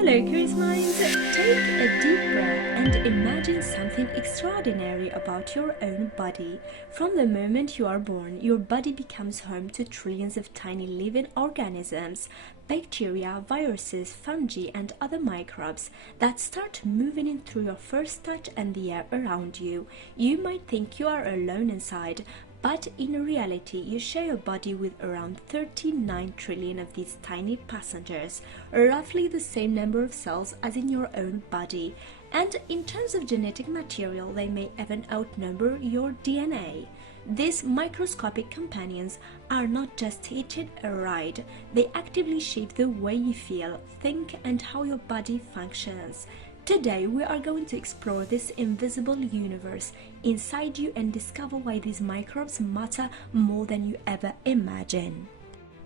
Hello, curious minds! Take a deep breath and imagine something extraordinary about your own body. From the moment you are born, your body becomes home to trillions of tiny living organisms, bacteria, viruses, fungi, and other microbes that start moving in through your first touch and the air around you. You might think you are alone inside, but in reality, you share your body with around 39 trillion of these tiny passengers, roughly the same number of cells as in your own body. And in terms of genetic material, they may even outnumber your DNA. These microscopic companions are not just hitching a ride, they actively shape the way you feel, think, and how your body functions. Today, we are going to explore this invisible universe inside you and discover why these microbes matter more than you ever imagine.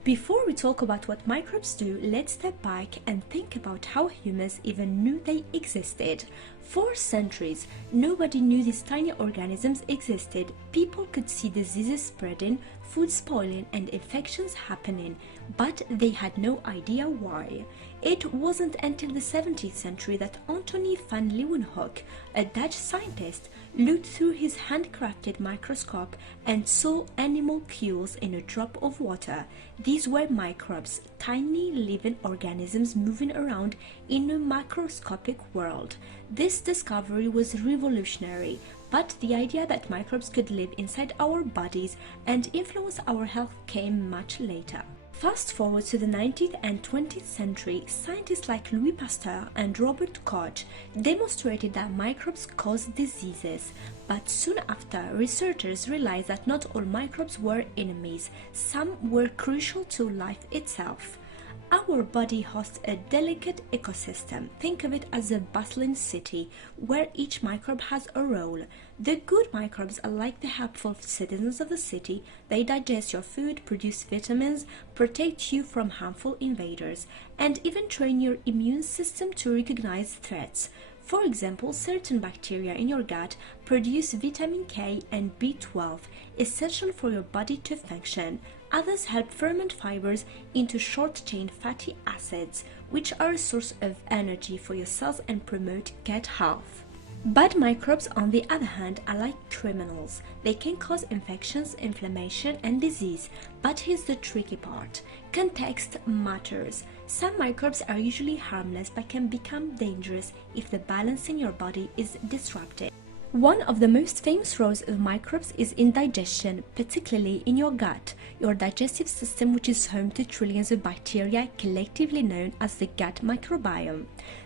Before we talk about what microbes do, let's step back and think about how humans even knew they existed. For centuries, nobody knew these tiny organisms existed. People could see diseases spreading, food spoiling, and infections happening, but they had no idea why. It wasn't until the 17th century that Antony van Leeuwenhoek, a Dutch scientist, looked through his handcrafted microscope and saw animalcules in a drop of water. These were microbes, tiny living organisms moving around in a microscopic world. This discovery was revolutionary, but the idea that microbes could live inside our bodies and influence our health came much later. Fast forward to the 19th and 20th century, scientists like Louis Pasteur and Robert Koch demonstrated that microbes cause diseases. But soon after, researchers realized that not all microbes were enemies. Some were crucial to life itself. Our body hosts a delicate ecosystem. Think of it as a bustling city where each microbe has a role. The good microbes are like the helpful citizens of the city. They digest your food, produce vitamins, protect you from harmful invaders, and even train your immune system to recognize threats. For example, certain bacteria in your gut produce vitamin K and B12, essential for your body to function. Others help ferment fibers into short-chain fatty acids, which are a source of energy for your cells and promote gut health. Bad microbes, on the other hand, are like criminals. They can cause infections, inflammation, and disease. But here's the tricky part. Context matters. Some microbes are usually harmless but can become dangerous if the balance in your body is disrupted. One of the most famous roles of microbes is in digestion, particularly in your gut, your digestive system, which is home to trillions of bacteria collectively known as the gut microbiome.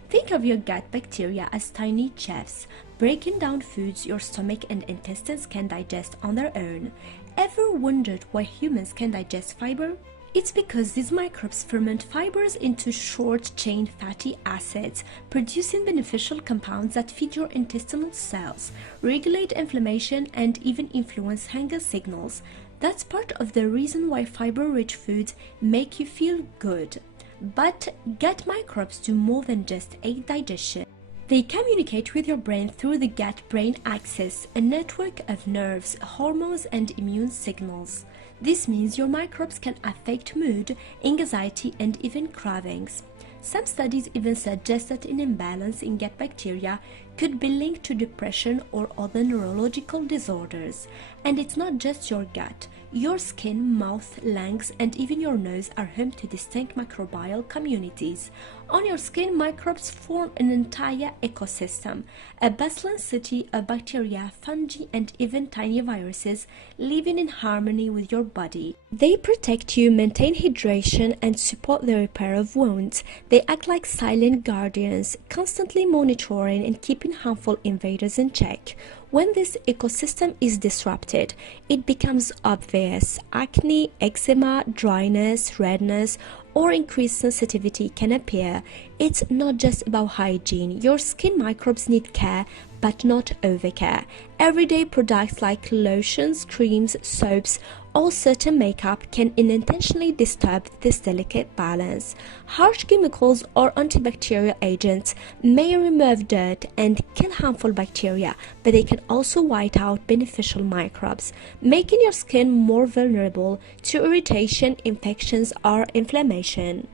Think of your gut bacteria as tiny chefs, breaking down foods your stomach and intestines can digest on their own. Ever wondered why humans can digest fiber? It's because these microbes ferment fibers into short-chain fatty acids, producing beneficial compounds that feed your intestinal cells, regulate inflammation, and even influence hunger signals. That's part of the reason why fiber-rich foods make you feel good. But gut microbes do more than just aid digestion. They communicate with your brain through the gut-brain axis, a network of nerves, hormones, and immune signals. This means your microbes can affect mood, anxiety, and even cravings. Some studies even suggest that an imbalance in gut bacteria could be linked to depression or other neurological disorders. And it's not just your gut. Your skin, mouth, lungs, and even your nose are home to distinct microbial communities. On your skin, microbes form an entire ecosystem, a bustling city of bacteria, fungi, and even tiny viruses living in harmony with your body. They protect you, maintain hydration, and support the repair of wounds. They act like silent guardians, constantly monitoring and keeping harmful invaders in check. When this ecosystem is disrupted, it becomes obvious. Acne, eczema, dryness, redness, or increased sensitivity can appear. It's not just about hygiene. Your skin microbes need care, but not overcare. Everyday products like lotions, creams, soaps, or certain makeup can unintentionally disturb this delicate balance. Harsh chemicals or antibacterial agents may remove dirt and kill harmful bacteria, but they can also white out beneficial microbes, making your skin more vulnerable to irritation, infections, or inflammation.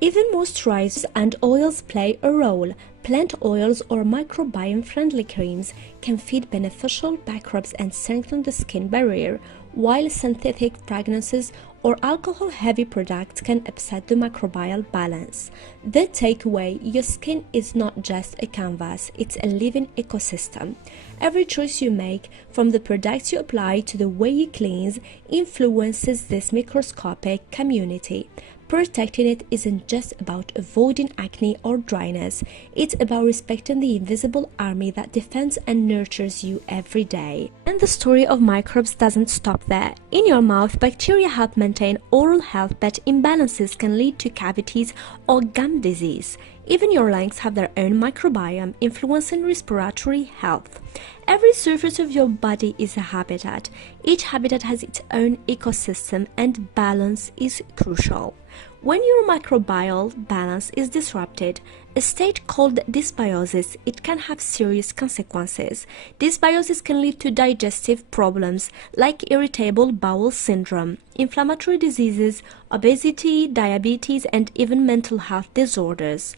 Even moisturizers and oils play a role. Plant oils or microbiome-friendly creams can feed beneficial microbes and strengthen the skin barrier, while synthetic fragrances or alcohol-heavy products can upset the microbial balance. The takeaway: your skin is not just a canvas, it's a living ecosystem. Every choice you make, from the products you apply to the way you cleanse, influences this microscopic community. Protecting it isn't just about avoiding acne or dryness, it's about respecting the invisible army that defends and nurtures you every day. And the story of microbes doesn't stop there. In your mouth, bacteria help maintain oral health, but imbalances can lead to cavities or gum disease. Even your lungs have their own microbiome, influencing respiratory health. Every surface of your body is a habitat. Each habitat has its own ecosystem, and balance is crucial. When your microbial balance is disrupted, a state called dysbiosis, it can have serious consequences. Dysbiosis can lead to digestive problems like irritable bowel syndrome, inflammatory diseases, obesity, diabetes, and even mental health disorders.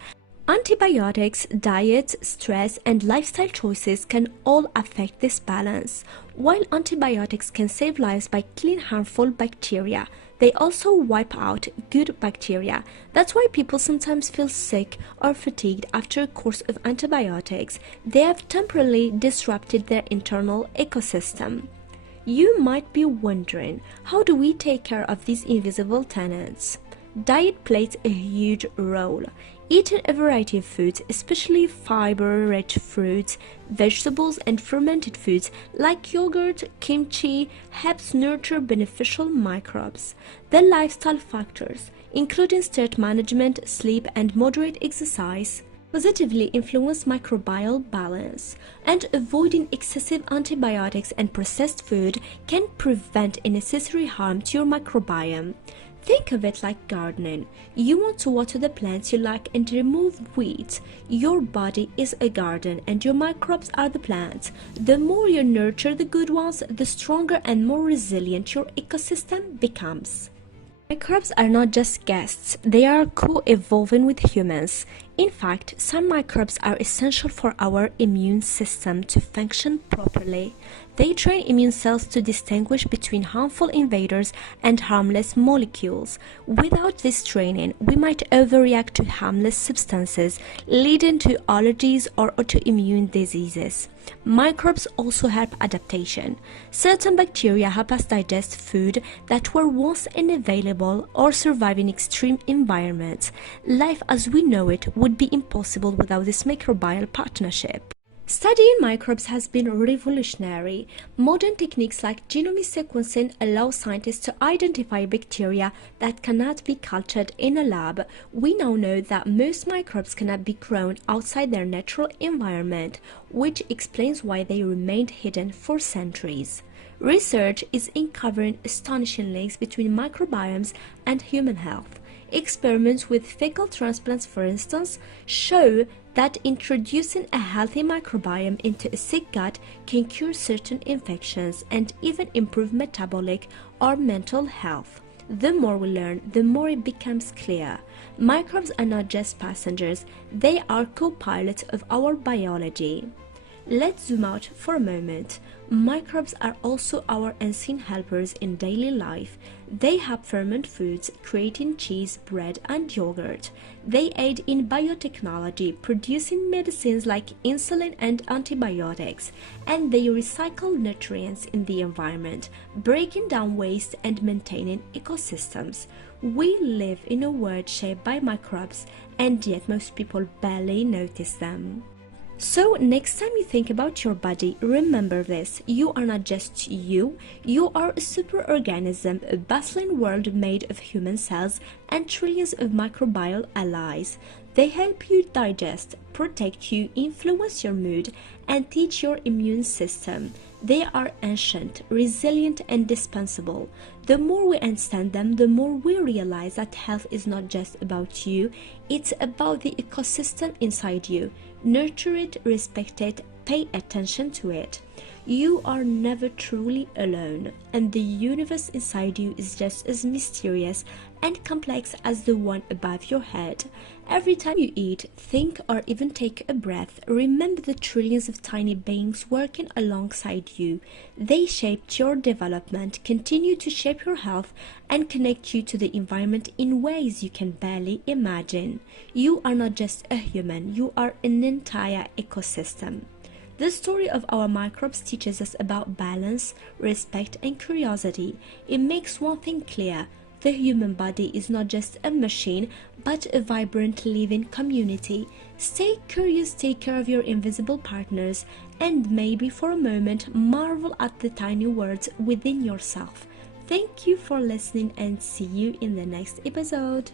Antibiotics, diet, stress, and lifestyle choices can all affect this balance. While antibiotics can save lives by killing harmful bacteria, they also wipe out good bacteria. That's why people sometimes feel sick or fatigued after a course of antibiotics. They have temporarily disrupted their internal ecosystem. You might be wondering, how do we take care of these invisible tenants? Diet plays a huge role. Eating a variety of foods, especially fiber-rich fruits, vegetables, and fermented foods like yogurt, kimchi, helps nurture beneficial microbes. The lifestyle factors, including stress management, sleep, and moderate exercise, positively influence microbial balance, and avoiding excessive antibiotics and processed food can prevent unnecessary harm to your microbiome. Think of it like gardening. You want to water the plants you like and remove weeds. Your body is a garden and your microbes are the plants. The more you nurture the good ones, the stronger and more resilient your ecosystem becomes. Microbes are not just guests, they are co-evolving with humans. In fact, some microbes are essential for our immune system to function properly. They train immune cells to distinguish between harmful invaders and harmless molecules. Without this training, we might overreact to harmless substances, leading to allergies or autoimmune diseases. Microbes also help adaptation. Certain bacteria help us digest food that were once unavailable or survive in extreme environments. Life as we know it would be impossible without this microbial partnership. Studying microbes has been revolutionary. Modern techniques like genome sequencing allow scientists to identify bacteria that cannot be cultured in a lab. We now know that most microbes cannot be grown outside their natural environment, which explains why they remained hidden for centuries. Research is uncovering astonishing links between microbiomes and human health. Experiments with fecal transplants, for instance, show that introducing a healthy microbiome into a sick gut can cure certain infections and even improve metabolic or mental health. The more we learn, the more it becomes clear. Microbes are not just passengers, they are co-pilots of our biology. Let's zoom out for a moment. Microbes are also our unseen helpers in daily life. They help ferment foods, creating cheese, bread, and yogurt. They aid in biotechnology, producing medicines like insulin and antibiotics. And they recycle nutrients in the environment, breaking down waste and maintaining ecosystems. We live in a world shaped by microbes, and yet most people barely notice them. So next time you think about your body, remember this: you are not just you are a superorganism, a bustling world made of human cells and trillions of microbial allies. They help you digest, protect you, influence your mood, and teach your immune system. They are ancient, resilient, and indispensable. The more we understand them, the more we realize that health is not just about you, it's about the ecosystem inside you. Nurture it, respect it, pay attention to it. You are never truly alone, and the universe inside you is just as mysterious and complex as the one above your head. Every time you eat, think, or even take a breath, remember the trillions of tiny beings working alongside you. They shaped your development, continue to shape your health, and connect you to the environment in ways you can barely imagine. You are not just a human, you are an entire ecosystem. The story of our microbes teaches us about balance, respect, and curiosity. It makes one thing clear: the human body is not just a machine, but a vibrant living community. Stay curious, take care of your invisible partners, and maybe for a moment marvel at the tiny words within yourself. Thank you for listening, and see you in the next episode.